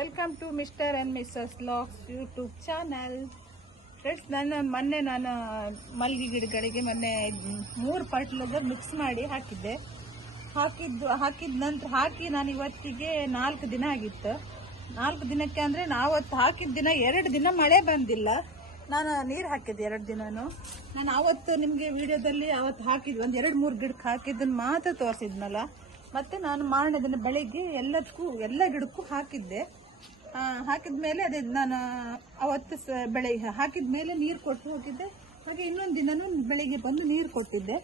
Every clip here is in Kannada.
Welcome to mister and missus locks YouTube channel friends ನಾನು ಮೊನ್ನೆ ನಾನು ಮಲ್ಲಿಗೆ ಗಿಡಗಳಿಗೆ ಮೊನ್ನೆ ಮೂರು ಪಟ್ಲದ ಮಿಕ್ಸ್ ಮಾಡಿ ಹಾಕಿದ್ದೆ. ಹಾಕಿದ್ದು, ಹಾಕಿದ ನಂತರ, ಹಾಕಿ ನಾನು ಇವತ್ತಿಗೆ ನಾಲ್ಕು ದಿನ ಆಗಿತ್ತು. ನಾಲ್ಕು ದಿನಕ್ಕೆ ಅಂದರೆ ನಾವತ್ತು ಹಾಕಿದ ದಿನ ಎರಡು ದಿನ ಮಳೆ ಬಂದಿಲ್ಲ. ನಾನು ನೀರು ಹಾಕಿದ್ದೆ ಎರಡು ದಿನನೂ. ನಾನು ಆವತ್ತು ನಿಮಗೆ ವಿಡಿಯೋದಲ್ಲಿ ಅವತ್ತು ಹಾಕಿದ್ದು ಒಂದು ಎರಡು ಮೂರು ಗಿಡಕ್ಕೆ ಹಾಕಿದ್ದನ್ನು ಮಾತ್ರ ತೋರಿಸಿದ್ನಲ್ಲ. ಮತ್ತು ನಾನು ಮಾರನೇ ದಿನ ಬೆಳಿಗ್ಗೆ ಎಲ್ಲದಕ್ಕೂ, ಎಲ್ಲ ಗಿಡಕ್ಕೂ ಹಾಕಿದ್ದೆ. ಆ, ಹಾಕಿದ್ಮೇಲೆ ಅದೇ ನಾನು ಅವತ್ತು ಬೆಳಿಗ್ಗೆ ಹಾಕಿದ ಮೇಲೆ ನೀರು ಕೊಟ್ಟು ಹೋಗಿದ್ದೆ. ಹಾಗೆ ಇನ್ನೊಂದು ದಿನನೂ ಬೆಳಿಗ್ಗೆ ಬಂದು ನೀರು ಕೊಟ್ಟಿದ್ದೆ.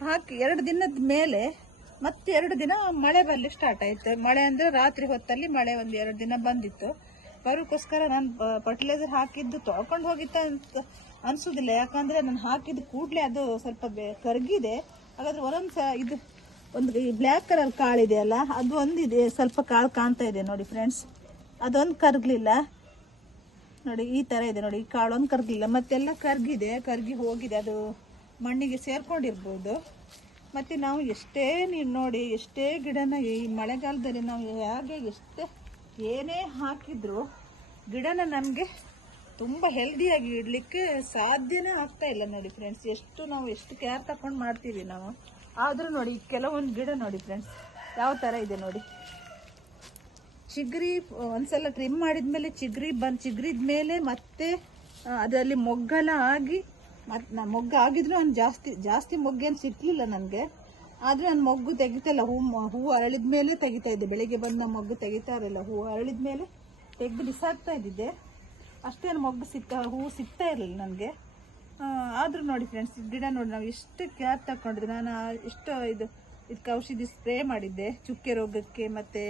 ಹಾಕಿ ಎರಡು ದಿನದ ಮೇಲೆ ಮತ್ತೆ ಎರಡು ದಿನ ಮಳೆ ಬರಲಿ ಸ್ಟಾರ್ಟ್ ಆಯಿತು. ಮಳೆ ಅಂದರೆ ರಾತ್ರಿ ಹೊತ್ತಲ್ಲಿ ಮಳೆ ಒಂದು ಎರಡು ದಿನ ಬಂದಿತ್ತು. ಬರೋಕ್ಕೋಸ್ಕರ ನಾನು ಫರ್ಟಿಲೈಸರ್ ಹಾಕಿದ್ದು ತೊಳ್ಕೊಂಡು ಹೋಗಿತ್ತ ಅಂತ ಅನಿಸೋದಿಲ್ಲ. ಯಾಕಂದರೆ ನಾನು ಹಾಕಿದ ಕೂಡಲೇ ಅದು ಸ್ವಲ್ಪ ಕರಗಿದೆ. ಹಾಗಾದರೆ ಒಂದೊಂದು ಸ ಇದು ಒಂದು ಈ ಬ್ಲ್ಯಾಕ್ ಕಲರ್ ಕಾಳಿದೆಯಲ್ಲ ಅದು ಒಂದಿದೆ, ಸ್ವಲ್ಪ ಕಾಳು ಕಾಣ್ತಾ ಇದೆ ನೋಡಿ ಫ್ರೆಂಡ್ಸ್. ಅದೊಂದು ಕರಗಲಿಲ್ಲ. ನೋಡಿ, ಈ ತರ ಇದೆ ನೋಡಿ, ಈ ಕಾಳು ಒಂದು ಕರಗಲಿಲ್ಲ. ಮತ್ತೆಲ್ಲ ಕರ್ಗಿದೆ, ಕರ್ಗಿ ಹೋಗಿದೆ, ಅದು ಮಣ್ಣಿಗೆ ಸೇರ್ಕೊಂಡಿರ್ಬೋದು. ಮತ್ತೆ ನಾವು ಎಷ್ಟೇ ನೀರು ನೋಡಿ, ಎಷ್ಟೇ ಗಿಡನ ಈ ಮಳೆಗಾಲದಲ್ಲಿ ನಾವು ಹೇಗೆ ಎಷ್ಟೇ ಏನೇ ಹಾಕಿದ್ರು ಗಿಡನ ನಮಗೆ ತುಂಬ ಹೆಲ್ದಿಯಾಗಿ ಇಡಲಿಕ್ಕೆ ಸಾಧ್ಯನೇ ಆಗ್ತಾ ಇಲ್ಲ ನೋಡಿ ಫ್ರೆಂಡ್ಸ್. ಎಷ್ಟು ನಾವು ಎಷ್ಟು ಕೇರ್ ತಕೊಂಡು ಮಾಡ್ತೀವಿ ನಾವು. ಆದರೂ ನೋಡಿ ಕೆಲವೊಂದು ಗಿಡ ನೋಡಿ ಫ್ರೆಂಡ್ಸ್ ಯಾವ ಥರ ಇದೆ ನೋಡಿ. ಚಿಗ್ರಿ, ಒಂದ್ಸಲ ಟ್ರಿಮ್ ಮಾಡಿದ್ಮೇಲೆ ಚಿಗ್ರಿ ಬಂದು, ಚಿಗ್ರಿದ ಮೇಲೆ ಮತ್ತೆ ಅದರಲ್ಲಿ ಮೊಗ್ಗಲ ಆಗಿ, ಮತ್ ನಾ ಮೊಗ್ಗು ಆಗಿದ್ರು ನಾನು ಜಾಸ್ತಿ ಜಾಸ್ತಿ ಮೊಗ್ಗೇನು ಸಿಕ್ಕಲಿಲ್ಲ ನನಗೆ. ಆದ್ರೆ ನಾನು ಮೊಗ್ಗು ತೆಗಿತಲ್ಲ, ಹೂ ಹೂವು ಅರಳಿದ ಮೇಲೆ ತೆಗಿತಾ ಇದ್ದೆ. ಬೆಳಿಗ್ಗೆ ಬಂದು ಮೊಗ್ಗು ತೆಗಿತಾ ಇರಲಿಲ್ಲ. ಹೂವು ಅರಳಿದ ಮೇಲೆ ತೆಗೆದು ಬಿಸಾಕ್ತಾ ಇದ್ದಿದ್ದೆ. ಅಷ್ಟೇನು ಮೊಗ್ಗು ಸಿಗ್ತಾ ಹೂವು ಸಿಗ್ತಾ ಇರಲಿಲ್ಲ ನನಗೆ. ಆದ್ರೂ ನೋಡಿ ಫ್ರೆಂಡ್ಸ್ ಗಿಡ ನೋಡಿ ನಾವು ಎಷ್ಟು ಕೇರ್ ತಗೊಂಡ್ರೆ ನಾನು ಎಷ್ಟು ಇದು, ಇದಕ್ಕೆ ಔಷಧಿ ಸ್ಪ್ರೇ ಮಾಡಿದ್ದೆ. ಚುಕ್ಕೆ ರೋಗಕ್ಕೆ ಮತ್ತೆ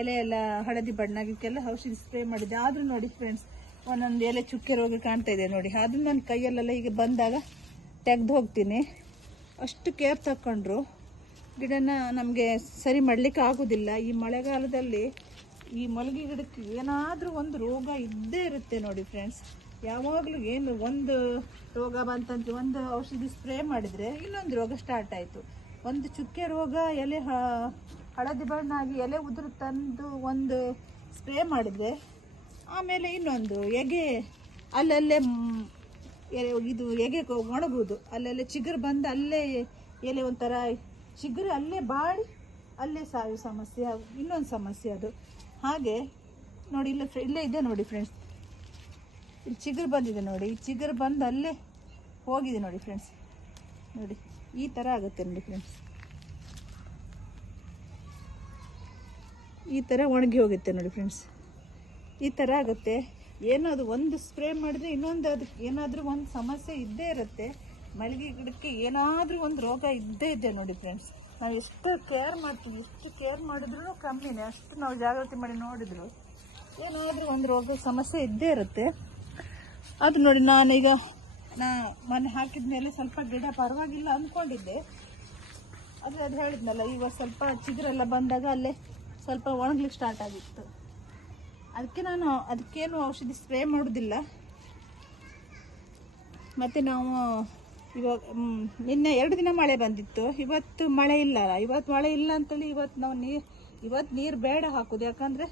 ಎಲೆ ಎಲ್ಲ ಹಳದಿ ಬಣ್ಣಕ್ಕೆಲ್ಲ ಔಷಧಿ ಸ್ಪ್ರೇ ಮಾಡಿದ್ದೆ. ಆದ್ರೂ ನೋಡಿ ಫ್ರೆಂಡ್ಸ್ ಒಂದೊಂದು ಎಲೆ ಚುಕ್ಕೆ ರೋಗ ಕಾಣ್ತಾ ಇದೆ ನೋಡಿ. ಅದನ್ನು ನನ್ನ ಕೈಯಲ್ಲೆಲ್ಲ ಈಗ ಬಂದಾಗ ತೆಗೆದು ಹೋಗ್ತೀನಿ. ಅಷ್ಟು ಕೇರ್ ತಗೊಂಡ್ರು ಗಿಡನ ನಮಗೆ ಸರಿ ಮಾಡ್ಲಿಕ್ಕೆ ಆಗೋದಿಲ್ಲ. ಈ ಮಳೆಗಾಲದಲ್ಲಿ ಈ ಮಲಗಿ ಗಿಡಕ್ಕೆ ಏನಾದರೂ ಒಂದು ರೋಗ ಇದ್ದೇ ಇರುತ್ತೆ ನೋಡಿ ಫ್ರೆಂಡ್ಸ್ ಯಾವಾಗಲೂ ಏನು ಒಂದು ರೋಗ ಬಂತಂತ, ಒಂದು ಔಷಧಿ ಸ್ಪ್ರೇ ಮಾಡಿದರೆ ಇನ್ನೊಂದು ರೋಗ ಸ್ಟಾರ್ಟ್ ಆಯಿತು. ಒಂದು ಚುಕ್ಕೆ ರೋಗ, ಎಲೆ ಹಳದಿ ಬಣ್ಣ ಆಗಿ ಎಲೆ ಉದುರು ತಂದು ಒಂದು ಸ್ಪ್ರೇ ಮಾಡಿದ್ರೆ, ಆಮೇಲೆ ಇನ್ನೊಂದು ಎಗೆ, ಅಲ್ಲಲ್ಲೇ ಇದು ಎಗೆ ಒಣಗುವುದು. ಅಲ್ಲಲ್ಲೇ ಚಿಗುರು ಬಂದು ಅಲ್ಲೇ ಎಲೆ ಒಂಥರ ಚಿಗುರು ಅಲ್ಲೇ ಬಾಡಿ, ಅಲ್ಲೇ ಸಾಯೋ ಸಮಸ್ಯೆ, ಇನ್ನೊಂದು ಸಮಸ್ಯೆ ಅದು. ಹಾಗೆ ನೋಡಿ, ಇಲ್ಲ ಇಲ್ಲೇ ಇದೆ ನೋಡಿ ಫ್ರೆಂಡ್ಸ್ ಇಲ್ಲಿ ಚಿಗುರು ಬಂದಿದೆ ನೋಡಿ. ಈ ಚಿಗುರು ಬಂದು ಅಲ್ಲೇ ಹೋಗಿದೆ ನೋಡಿ ಫ್ರೆಂಡ್ಸ್ ನೋಡಿ, ಈ ಥರ ಆಗುತ್ತೆ ನೋಡಿ ಫ್ರೆಂಡ್ಸ್ ಈ ಥರ ಒಣಗಿ ಹೋಗುತ್ತೆ ನೋಡಿ ಫ್ರೆಂಡ್ಸ್ ಈ ಥರ ಆಗುತ್ತೆ. ಏನೋ ಒಂದು ಸ್ಪ್ರೇ ಮಾಡಿದ್ರೆ ಇನ್ನೊಂದು ಅದಕ್ಕೆ ಏನಾದರೂ ಒಂದು ಸಮಸ್ಯೆ ಇದ್ದೇ ಇರುತ್ತೆ. ಮಲ್ಲಿಗೆ ಗಿಡಕ್ಕೆ ಏನಾದರೂ ಒಂದು ರೋಗ ಇದ್ದೇ ಇದೆ ನೋಡಿ ಫ್ರೆಂಡ್ಸ್ ನಾವು ಎಷ್ಟು ಕೇರ್ ಮಾಡ್ತೀವಿ, ಎಷ್ಟು ಕೇರ್ ಮಾಡಿದ್ರು ಕಮ್ಮಿನೇ. ಅಷ್ಟು ನಾವು ಜಾಗೃತಿ ಮಾಡಿ ನೋಡಿದ್ರು ಏನಾದರೂ ಒಂದು ರೋಗ, ಸಮಸ್ಯೆ ಇದ್ದೇ ಇರುತ್ತೆ. ಅದು ನೋಡಿ, ನಾನೀಗ ನಾ ಮನೆ ಹಾಕಿದ ಮೇಲೆ ಸ್ವಲ್ಪ ಗಿಡ ಪರವಾಗಿಲ್ಲ ಅಂದ್ಕೊಂಡಿದ್ದೆ. ಆದರೆ ಅದು ಹೇಳಿದ್ನಲ್ಲ, ಇವಾಗ ಸ್ವಲ್ಪ ಚಿಗುರೆಲ್ಲ ಬಂದಾಗ ಅಲ್ಲೇ ಸ್ವಲ್ಪ ಒಣಗ್ಲಿಕ್ಕೆ ಸ್ಟಾರ್ಟ್ ಆಗಿತ್ತು. ಅದಕ್ಕೆ ನಾನು ಅದಕ್ಕೇನು ಔಷಧಿ ಸ್ಪ್ರೇ ಮಾಡೋದಿಲ್ಲ. ಮತ್ತು ನಾವು ಇವಾಗ ನಿನ್ನೆ ಎರಡು ದಿನ ಮಳೆ ಬಂದಿತ್ತು. ಇವತ್ತು ಮಳೆ ಇಲ್ಲ. ಇವತ್ತು ಮಳೆ ಇಲ್ಲ ಅಂತೇಳಿ ಇವತ್ತು ನಾವು ನೀರು ಇವತ್ತು ನೀರು ಬೇಡ ಹಾಕೋದು. ಯಾಕಂದರೆ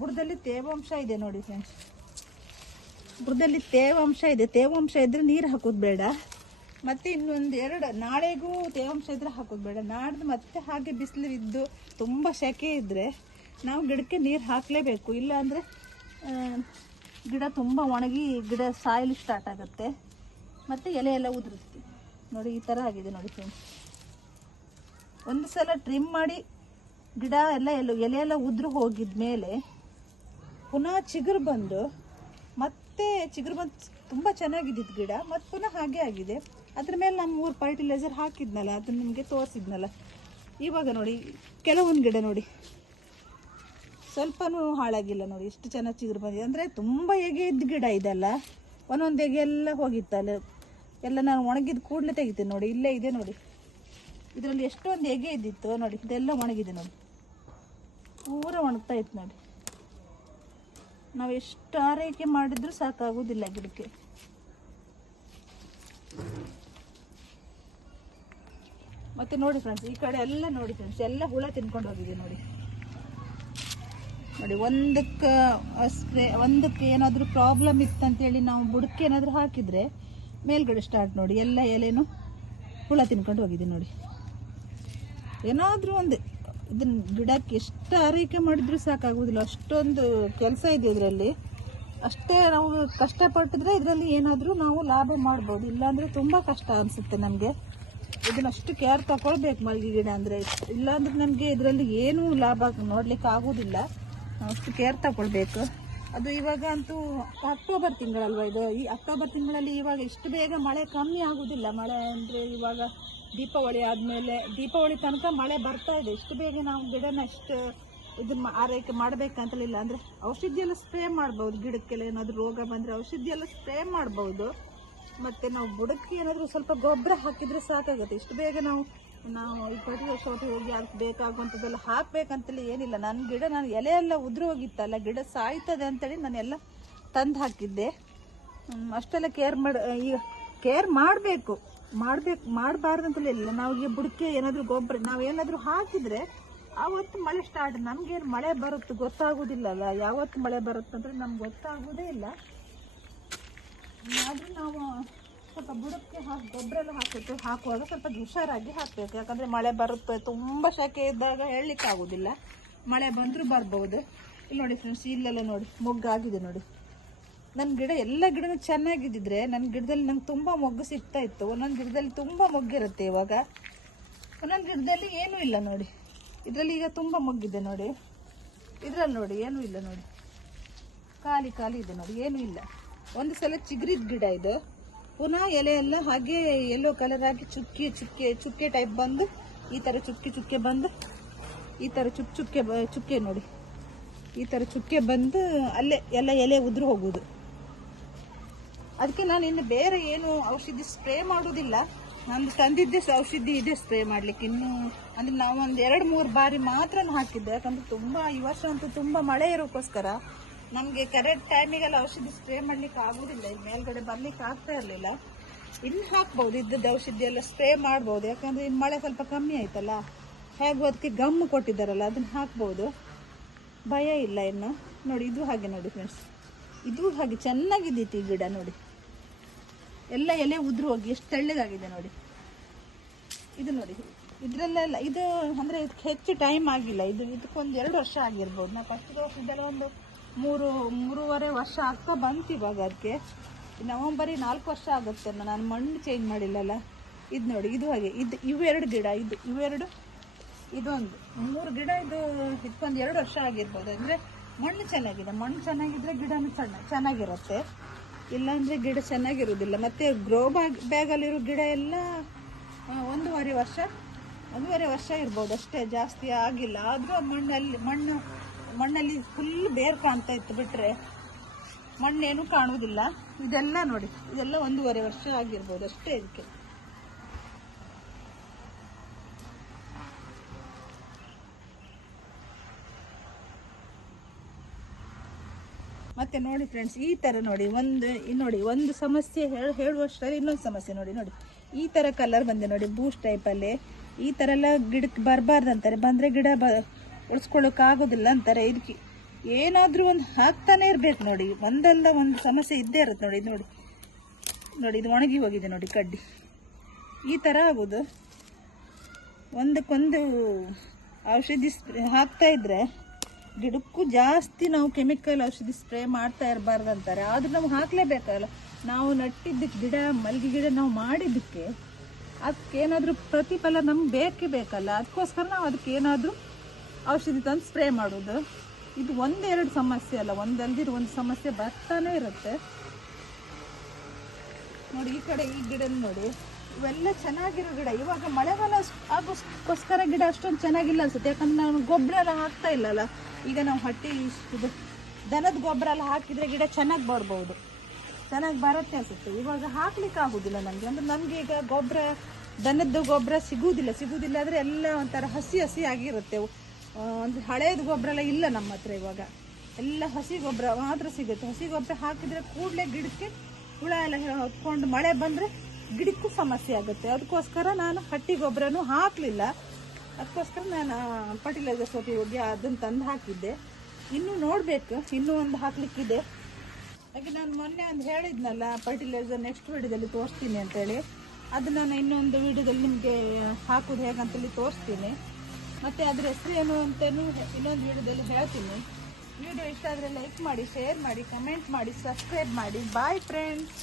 ಬುಡದಲ್ಲಿ ತೇವಾಂಶ ಇದೆ ನೋಡಿ ಫ್ರೆಂಡ್ಸ್ ಬುಡದಲ್ಲಿ ತೇವಾಂಶ ಇದೆ. ತೇವಾಂಶ ಇದ್ರೆ ನೀರು ಹಾಕೋದು ಬೇಡ. ಮತ್ತೆ ಇನ್ನೊಂದು ಎರಡು, ನಾಳೆಗೂ ತೇವಾಂಶ ಇದ್ರೆ ಹಾಕೋದು ಬೇಡ. ನಾಡ್ದು ಮತ್ತೆ ಹಾಗೆ ಬಿಸಿಲು ಇದ್ದು ತುಂಬ ಸೆಕೆ ಇದ್ದರೆ ನಾವು ಗಿಡಕ್ಕೆ ನೀರು ಹಾಕಲೇಬೇಕು. ಇಲ್ಲಾಂದರೆ ಗಿಡ ತುಂಬ ಒಣಗಿ ಗಿಡ ಸಾಯಲು ಸ್ಟಾರ್ಟ್ ಆಗುತ್ತೆ. ಮತ್ತು ಎಲೆ ಎಲ್ಲ ಉದುರುತ್ತೆ ನೋಡಿ, ಈ ಥರ ಆಗಿದೆ ನೋಡಿ ಫ್ರೆಂಡ್ಸ್ ಒಂದು ಸಲ ಟ್ರಿಮ್ ಮಾಡಿ ಗಿಡ ಎಲ್ಲ ಎಲ್ಲ ಎಲೆ ಎಲ್ಲ ಉದುರು ಹೋಗಿದ ಮೇಲೆ ಪುನಃ ಚಿಗುರು ಬಂದು ಮತ್ತೆ ಚಿಗುರು ಬಂದು ತುಂಬ ಚೆನ್ನಾಗಿದ್ದಿದ್ದು ಗಿಡ, ಮತ್ತು ಪುನಃ ಹಾಗೆ ಆಗಿದೆ. ಅದ್ರ ಮೇಲೆ ನಾನು ಮೂರು ಫರ್ಟಿಲೈಸರ್ ಹಾಕಿದ್ನಲ್ಲ ಅದು ನಿಮಗೆ ತೋರಿಸಿದ್ನಲ್ಲ. ಇವಾಗ ನೋಡಿ, ಕೆಲವೊಂದು ಗಿಡ ನೋಡಿ. ಸ್ವಲ್ಪನೂ ಹಾಳಾಗಿಲ್ಲ ನೋಡಿ ಎಷ್ಟು ಚೆನ್ನಾಗಿ ಚಿಗುರು ಬಂದಿದೆ. ಅಂದರೆ ತುಂಬ ಎಗೆ ಇದ್ದ ಗಿಡ ಇದೆಲ್ಲ, ಒಂದೊಂದು ಎಗೆ ಎಲ್ಲ ಹೋಗಿತ್ತಲ್ಲ. ಎಲ್ಲ ನಾನು ಒಣಗಿದ ಕೂಡಲೇ ತೆಗಿತೀನಿ ನೋಡಿ, ಇಲ್ಲೇ ಇದೆ ನೋಡಿ. ಇದರಲ್ಲಿ ಎಷ್ಟೊಂದು ಎಗೆ ಇದ್ದಿತ್ತು ನೋಡಿ, ಇದೆಲ್ಲ ಒಣಗಿದೆ ನೋಡಿ. ಪೂರ ಒಣಗ್ತಾ ಇತ್ತು ನೋಡಿ. ನಾವು ಎಷ್ಟು ಆರೈಕೆ ಮಾಡಿದ್ರೂ ಸಾಕಾಗೋದಿಲ್ಲ ಗಿಡಕ್ಕೆ. ಮತ್ತೆ ನೋಡಿ ಫ್ರೆಂಡ್ಸ್ ಈ ಕಡೆ ಎಲ್ಲ ನೋಡಿ ಫ್ರೆಂಡ್ಸ್ ಎಲ್ಲ ಹುಳ ತಿನ್ಕೊಂಡು ಹೋಗಿದೆ ನೋಡಿ. ನೋಡಿ, ಒಂದಕ್ಕೆ ಸ್ಪ್ರೇ ಒಂದಕ್ಕೆ ಏನಾದರೂ ಪ್ರಾಬ್ಲಮ್ ಇತ್ತಂತೇಳಿ ನಾವು ಬುಡಕ್ಕೆ ಏನಾದರೂ ಹಾಕಿದರೆ ಮೇಲ್ಗಡೆ ಸ್ಟಾರ್ಟ್ ನೋಡಿ, ಎಲ್ಲ ಎಲೆನೂ ಹುಳ ತಿನ್ಕೊಂಡು ಹೋಗಿದೆ ನೋಡಿ. ಏನಾದರೂ ಒಂದು. ಇದನ್ನ ಗಿಡಕ್ಕೆ ಎಷ್ಟು ಆರೈಕೆ ಮಾಡಿದ್ರು ಸಾಕಾಗುವುದಿಲ್ಲ. ಅಷ್ಟೊಂದು ಕೆಲಸ ಇದೆ ಇದರಲ್ಲಿ. ಅಷ್ಟೇ ನಾವು ಕಷ್ಟಪಟ್ಟಿದ್ರೆ ಇದರಲ್ಲಿ ಏನಾದರೂ ನಾವು ಲಾಭ ಮಾಡ್ಬೋದು. ಇಲ್ಲಾಂದರೆ ತುಂಬ ಕಷ್ಟ ಅನಿಸುತ್ತೆ ನಮಗೆ. ಇದನ್ನಷ್ಟು ಕೇರ್ ತಗೊಳ್ಬೇಕು ಮಲ್ಲಿಗೆ ಗಿಡ ಅಂದರೆ. ಇಲ್ಲಾಂದ್ರೆ ನಮಗೆ ಇದರಲ್ಲಿ ಏನೂ ಲಾಭ ನೋಡ್ಲಿಕ್ಕೆ ಆಗೋದಿಲ್ಲ ನಾವು ಅಷ್ಟು ಕೇರ್ ತಗೊಳ್ಬೇಕು ಅದು ಇವಾಗ ಅಂತೂ ಅಕ್ಟೋಬರ್ ತಿಂಗಳಲ್ವ ಇದು? ಈ ಅಕ್ಟೋಬರ್ ತಿಂಗಳಲ್ಲಿ ಇವಾಗ ಇಷ್ಟು ಬೇಗ ಮಳೆ ಕಮ್ಮಿ ಆಗೋದಿಲ್ಲ. ಮಳೆ ಅಂದರೆ ಇವಾಗ ದೀಪಾವಳಿ ಆದಮೇಲೆ, ದೀಪಾವಳಿ ತನಕ ಮಳೆ ಬರ್ತಾ ಇದೆ. ಇಷ್ಟು ಬೇಗ ನಾವು ಗಿಡನ ಅಷ್ಟು ಇದನ್ನ ಆರೈಕೆ ಮಾಡಬೇಕಂತಲಿಲ್ಲ. ಅಂದರೆ ಔಷಧಿ ಎಲ್ಲ ಸ್ಪ್ರೇ ಮಾಡ್ಬೋದು. ಗಿಡಕ್ಕೆಲ್ಲ ಏನಾದರೂ ರೋಗ ಬಂದರೆ ಔಷಧಿ ಸ್ಪ್ರೇ ಮಾಡ್ಬೋದು. ಮತ್ತೆ ನಾವು ಬುಡಕ್ಕೆ ಏನಾದರೂ ಸ್ವಲ್ಪ ಗೊಬ್ಬರ ಹಾಕಿದ್ರೆ ಸಾಕಾಗುತ್ತೆ. ಇಷ್ಟು ಬೇಗ ನಾವು ನಾವು ಇಪ್ಪತ್ತು ವರ್ಷ ಹೋಗಿ ಅದಕ್ಕೆ ಬೇಕಾಗುವಂಥದ್ದೆಲ್ಲ ಹಾಕ್ಬೇಕಂತಲೇ ಏನಿಲ್ಲ. ನನ್ನ ಗಿಡ ನಾನು ಎಲೆ ಎಲ್ಲ ಉದುರು ಹೋಗಿತ್ತಲ್ಲ ಗಿಡ ಸಾಯ್ತದೆ ಅಂತೇಳಿ ನಾನೆಲ್ಲ ತಂದು ಹಾಕಿದ್ದೆ. ಅಷ್ಟೆಲ್ಲ ಕೇರ್ ಮಾಡಿ ಈಗ ಕೇರ್ ಮಾಡಬೇಕು. ಮಾಡಬೇಕು, ಮಾಡಬಾರ್ದು ಅಂತಲೇ ಇಲ್ಲ ನಾವು ಈ ಬುಡಕ್ಕೆ ಏನಾದರೂ ಗೊಬ್ಬರ, ನಾವು ಏನಾದರೂ ಹಾಕಿದರೆ ಆವತ್ತು ಮಳೆ ಸ್ಟಾರ್ಟ್ ನಮಗೇನು ಮಳೆ ಬರುತ್ತೆ ಗೊತ್ತಾಗೋದಿಲ್ಲಲ್ಲ. ಯಾವತ್ತು ಮಳೆ ಬರುತ್ತೆ ಅಂದರೆ ನಮ್ಗೆ ಗೊತ್ತಾಗೋದೇ ಇಲ್ಲ. ಆದರೂ ನಾವು ಸ್ವಲ್ಪ ಬುಡಕ್ಕೆ ಹಾಕಿ ಗೊಬ್ಬರ ಎಲ್ಲ ಹಾಕುವಾಗ ಸ್ವಲ್ಪ ಹುಷಾರಾಗಿ ಹಾಕಬೇಕು. ಯಾಕಂದರೆ ಮಳೆ ಬರುತ್ತೆ, ತುಂಬ ಶೆಕೆ ಇದ್ದಾಗ ಹೇಳಲಿಕ್ಕೆ ಆಗೋದಿಲ್ಲ. ಮಳೆ ಬಂದರೂ ಬರ್ಬೋದು. ಇಲ್ಲಿ ನೋಡಿ ಫ್ರೆಂಡ್ಸ್ ಇಲ್ಲೆಲ್ಲ ನೋಡಿ, ಮೊಗ್ಗಾಗಿದೆ ನೋಡಿ. ನನ್ನ ಗಿಡ, ಎಲ್ಲ ಗಿಡನೂ ಚೆನ್ನಾಗಿದ್ದಿದ್ರೆ ನನ್ನ ಗಿಡದಲ್ಲಿ ನಂಗೆ ತುಂಬ ಮೊಗ್ಗು ಸಿಗ್ತಾ ಇತ್ತು. ಒಂದೊಂದು ಗಿಡದಲ್ಲಿ ತುಂಬ ಮೊಗ್ಗಿರುತ್ತೆ ಇವಾಗ. ಒಂದೊಂದು ಗಿಡದಲ್ಲಿ ಏನೂ ಇಲ್ಲ ನೋಡಿ. ಇದರಲ್ಲಿ ಈಗ ತುಂಬ ಮೊಗ್ಗಿದೆ ನೋಡಿ. ಇದರಲ್ಲಿ ನೋಡಿ, ಏನೂ ಇಲ್ಲ ನೋಡಿ. ಖಾಲಿ ಖಾಲಿ ಇದೆ ನೋಡಿ, ಏನೂ ಇಲ್ಲ. ಒಂದು ಸಲ ಚಿಗುರಿದ ಗಿಡ ಇದು. ಪುನಃ ಎಲೆ ಎಲ್ಲ ಹಾಗೆ ಎಲ್ಲೋ ಕಲರ್ ಆಗಿ ಚುಕ್ಕಿ ಚುಕ್ಕೆ ಚುಕ್ಕೆ ಟೈಪ್ ಬಂದು, ಈ ಥರ ಚುಕ್ಕಿ ಚುಕ್ಕೆ ಬಂದು, ಈ ಥರ ಚುಕ್ ಚುಕ್ಕೆ ಚುಕ್ಕೆ ನೋಡಿ. ಈ ಥರ ಚುಕ್ಕೆ ಬಂದು ಅಲ್ಲೇ ಎಲ್ಲ ಎಲೆ ಉದುರು ಹೋಗೋದು ಅದಕ್ಕೆ ನಾನು ಇನ್ನು ಬೇರೆ ಏನು ಔಷಧಿ ಸ್ಪ್ರೇ ಮಾಡೋದಿಲ್ಲ ನಂದು ತಂದಿದ್ದೆ ಔಷಧಿ ಇದೆ ಸ್ಪ್ರೇ ಮಾಡ್ಲಿಕ್ಕೆ. ಇನ್ನು ಅಂದ್ರೆ ನಾವು ಒಂದು ಎರಡು ಮೂರು ಬಾರಿ ಮಾತ್ರ ಹಾಕಿದ್ದೆ. ಯಾಕಂದ್ರೆ ತುಂಬಾ, ಈ ವರ್ಷ ಅಂತೂ ತುಂಬಾ ಮಳೆ ಇರೋಕ್ಕೋಸ್ಕರ ನಮಗೆ ಕರೆಕ್ಟ್ ಟೈಮಿಗೆಲ್ಲ ಔಷಧಿ ಸ್ಪ್ರೇ ಮಾಡ್ಲಿಕ್ಕೆ ಆಗುದಿಲ್ಲ. ಇಲ್ಲಿ ಮೇಲ್ಗಡೆ ಬರ್ಲಿಕ್ಕೆ ಆಗ್ತಾ ಇರಲಿಲ್ಲ. ಇಲ್ಲಿ ಹಾಕ್ಬೋದು. ಇದ್ದದ ಔಷಧಿ ಎಲ್ಲ ಸ್ಪ್ರೇ ಮಾಡ್ಬೋದು. ಯಾಕಂದ್ರೆ ಇನ್ನು ಮಳೆ ಸ್ವಲ್ಪ ಕಮ್ಮಿ ಆಯ್ತಲ್ಲ. ಹೇಗೂ ಅದಕ್ಕೆ ಗಮ್ಮು ಕೊಟ್ಟಿದ್ದಾರಲ್ಲ, ಅದನ್ನ ಹಾಕ್ಬೋದು. ಭಯ ಇಲ್ಲ ಇನ್ನು. ನೋಡಿ, ಇದು ಹಾಗೆ ನೋಡಿ ಫ್ರೆಂಡ್ಸ್ ಇದು ಹಾಗೆ ಚೆನ್ನಾಗಿದ್ದೀತಿ ಈ ಗಿಡ ನೋಡಿ. ಎಲ್ಲ ಎಲೆ ಉದುರು ಹೋಗಿ ಎಷ್ಟು ತೆಳ್ಳಗಾಗಿದೆ ನೋಡಿ. ಇದು ನೋಡಿ. ಇದರಲ್ಲೆಲ್ಲ ಇದು ಅಂದರೆ ಇದಕ್ಕೆ ಹೆಚ್ಚು ಟೈಮ್ ಆಗಿಲ್ಲ. ಇದು ಇದಕ್ಕೊಂದು ಎರಡು ವರ್ಷ ಆಗಿರ್ಬೋದು. ನಾ ಫಸ್ಟ್ ವರ್ಷದಲ್ಲ ಒಂದು ಮೂರು, ಮೂರುವರೆ ವರ್ಷ ಆಗ್ತಾ ಬಂತು ಇವಾಗ ಅದಕ್ಕೆ ನವಂಬರಿ ನಾಲ್ಕು ವರ್ಷ ಆಗುತ್ತೆ ನಾನು ಮಣ್ಣು ಚೇಂಜ್ ಮಾಡಿಲ್ಲಲ್ಲ? ಇದು ನೋಡಿ, ಇದು ಹಾಗೆ, ಇದು ಇವೆರಡು ಗಿಡ, ಇದು ಇವೆರಡು ಇದೊಂದು. ಮೂರು ಗಿಡ, ಇದು ಇದಕ್ಕೊಂದು ಎರಡು ವರ್ಷ ಆಗಿರ್ಬೋದು. ಅಂದರೆ ಮಣ್ಣು ಚೆನ್ನಾಗಿದೆ. ಮಣ್ಣು ಚೆನ್ನಾಗಿದ್ರೆ ಗಿಡನೂ ಸಣ್ಣ, ಚೆನ್ನಾಗಿರುತ್ತೆ. ಇಲ್ಲಾಂದರೆ ಗಿಡ ಚೆನ್ನಾಗಿರೋದಿಲ್ಲ ಮತ್ತು ಗ್ರೋ ಬ್ಯಾಗ್ ಬ್ಯಾಗಲ್ಲಿರೋ ಗಿಡ ಎಲ್ಲ ಒಂದೂವರೆ ವರ್ಷ ಒಂದೂವರೆ ವರ್ಷ ಇರ್ಬೋದು. ಅಷ್ಟೇ ಜಾಸ್ತಿ ಆಗಿಲ್ಲ. ಆದರೂ ಮಣ್ಣಲ್ಲಿ, ಮಣ್ಣು ಮಣ್ಣಲ್ಲಿ ಫುಲ್ ಬೇರ್ ಕಾಣ್ತಾ ಇತ್ತು ಬಿಟ್ರೆ ಮಣ್ಣೇನು ಕಾಣುವುದಿಲ್ಲ. ಇದೆಲ್ಲ ನೋಡಿ, ಇದೆಲ್ಲ ಒಂದೂವರೆ ವರ್ಷ ಆಗಿರ್ಬೋದು ಅಷ್ಟೇ ಇದಕ್ಕೆ. ಮತ್ತೆ ನೋಡಿ ಫ್ರೆಂಡ್ಸ್ ಈ ತರ ನೋಡಿ, ಒಂದು ನೋಡಿ, ಒಂದು ಸಮಸ್ಯೆ ಹೇಳ ಹೇಳುವಷ್ಟರಲ್ಲಿ ಇನ್ನೊಂದು ಸಮಸ್ಯೆ ನೋಡಿ ನೋಡಿ. ಈ ತರ ಕಲರ್ ಬಂದೆ ನೋಡಿ, ಬೂಸ್ಟ್ ಟೈಪಲ್ಲಿ ಈ ತರ ಎಲ್ಲ ಗಿಡಕ್ಕೆ ಬರಬಾರ್ದು ಅಂತಾರೆ, ಬಂದ್ರೆ ಗಿಡ ಉಳಿಸ್ಕೊಳ್ಳೋಕೆ ಆಗೋದಿಲ್ಲ ಅಂತಾರೆ. ಇದಕ್ಕೆ ಏನಾದರೂ ಒಂದು ಹಾಕ್ತಾನೆ ಇರಬೇಕು ನೋಡಿ. ಒಂದಲ್ಲ ಒಂದು ಸಮಸ್ಯೆ ಇದ್ದೇ ಇರುತ್ತೆ ನೋಡಿ. ನೋಡಿ. ನೋಡಿ, ಇದು ಒಣಗಿ ಹೋಗಿದೆ ನೋಡಿ ಕಡ್ಡಿ. ಈ ಥರ ಆಗೋದು. ಒಂದಕ್ಕೊಂದು ಔಷಧಿ ಸ್ಪ್ರೇ ಹಾಕ್ತಾ ಇದ್ರೆ ಗಿಡಕ್ಕೂ ಜಾಸ್ತಿ ನಾವು ಕೆಮಿಕಲ್ ಔಷಧಿ ಸ್ಪ್ರೇ ಮಾಡ್ತಾ ಇರಬಾರ್ದು ಅಂತಾರೆ. ಆದರೂ ನಾವು ಹಾಕ್ಲೇಬೇಕಲ್ಲ ನಾವು ನಟ್ಟಿದ್ದಕ್ಕೆ ಗಿಡ, ಮಲ್ಲಿಗೆ ಗಿಡ ನಾವು ಮಾಡಿದ್ದಕ್ಕೆ ಅದಕ್ಕೇನಾದರೂ ಪ್ರತಿಫಲ ನಮ್ಗೆ ಬೇಕೇ ಬೇಕಲ್ಲ. ಅದಕ್ಕೋಸ್ಕರ ನಾವು ಅದಕ್ಕೆ ಏನಾದರೂ ಔಷಧಿ ತಂದು ಸ್ಪ್ರೇ ಮಾಡೋದು. ಇದು ಒಂದೆರಡು ಸಮಸ್ಯೆ ಅಲ್ಲ ಒಂದಲ್ದಿರೋ ಒಂದು ಸಮಸ್ಯೆ ಬರ್ತಾನೆ ಇರುತ್ತೆ. ನೋಡಿ, ಈ ಕಡೆ ಈ ಗಿಡ ನೋಡಿ. ಇವೆಲ್ಲ ಚೆನ್ನಾಗಿರೋ ಗಿಡ. ಇವಾಗ ಮಳೆಗಾಲ ಆಗೋಸ್ಕೋಸ್ಕರ ಗಿಡ ಅಷ್ಟೊಂದು ಚೆನ್ನಾಗಿಲ್ಲ ಅನ್ಸುತ್ತೆ. ಯಾಕಂದ್ರೆ ನಾವು ಗೊಬ್ಬರ ಎಲ್ಲ ಹಾಕ್ತಾ ಇಲ್ಲಲ್ಲ. ಈಗ ನಾವು ಹಟ್ಟಿ ಇದು ದನದ ಗೊಬ್ಬರ ಎಲ್ಲ ಹಾಕಿದ್ರೆ ಗಿಡ ಚೆನ್ನಾಗಿ ಬರ್ಬೋದು. ಚೆನ್ನಾಗಿ ಬರುತ್ತೆ ಅನ್ಸುತ್ತೆ. ಇವಾಗ ಹಾಕ್ಲಿಕ್ಕೆ ಆಗೋದಿಲ್ಲ ನನಗೆ ಅಂದ್ರೆ ನಮಗೆ ಈಗ ಗೊಬ್ಬರ ದನದ್ದು ಗೊಬ್ಬರ ಸಿಗುವುದಿಲ್ಲ ಸಿಗುವುದಿಲ್ಲ ಅಂದ್ರೆ ಎಲ್ಲ ಒಂಥರ ಹಸಿ ಹಸಿ ಆಗಿರುತ್ತೆ ಒಂದು ಹಳೇದು ಗೊಬ್ಬರ ಎಲ್ಲ ಇಲ್ಲ ನಮ್ಮ ಹತ್ರ ಇವಾಗ. ಎಲ್ಲ ಹಸಿ ಗೊಬ್ಬರ ಮಾತ್ರ ಸಿಗುತ್ತೆ. ಹಸಿ ಗೊಬ್ಬರ ಹಾಕಿದ್ರೆ ಕೂಡಲೇ ಗಿಡಕ್ಕೆ ಹುಳ ಎಲ್ಲ ಹೊತ್ಕೊಂಡು ಮಳೆ ಬಂದರೆ ಗಿಡಕ್ಕೂ ಸಮಸ್ಯೆ ಆಗುತ್ತೆ. ಅದಕ್ಕೋಸ್ಕರ ನಾನು ಹಟ್ಟಿ ಗೊಬ್ಬರನೂ ಹಾಕಲಿಲ್ಲ. ಅದಕ್ಕೋಸ್ಕರ ನಾನು ಫರ್ಟಿಲೈಸರ್ ಸೋಪಿ ಹೋಗಿ ಅದನ್ನು ತಂದು ಹಾಕಿದ್ದೆ. ಇನ್ನು ನೋಡಬೇಕು. ಇನ್ನೂ ಒಂದು ಹಾಕಲಿಕ್ಕಿದೆ. ಹಾಗೆ ನಾನು ಮೊನ್ನೆ ಒಂದು ಹೇಳಿದ್ನಲ್ಲ ಫರ್ಟಿಲೈಸರ್ ನೆಕ್ಸ್ಟ್ ವೀಡಿಯೋದಲ್ಲಿ ತೋರಿಸ್ತೀನಿ ಅಂತೇಳಿ. ಅದು ನಾನು ಇನ್ನೊಂದು ವಿಡಿಯೋದಲ್ಲಿ ನಿಮಗೆ ಹಾಕೋದು ಹೇಗಂತೇಳಿ ತೋರಿಸ್ತೀನಿ. ಮತ್ತು ಅದ್ರ ಹೆಸರು ಏನು ಅಂತಲೂ ಇನ್ನೊಂದು ವಿಡಿಯೋದಲ್ಲಿ ಹೇಳ್ತೀನಿ. ವಿಡಿಯೋ ಇಷ್ಟ ಆದ್ರೆ ಲೈಕ್ ಮಾಡಿ ಶೇರ್ ಮಾಡಿ ಕಮೆಂಟ್ ಮಾಡಿ ಸಬ್ಸ್ಕ್ರೈಬ್ ಮಾಡಿ. Bye friends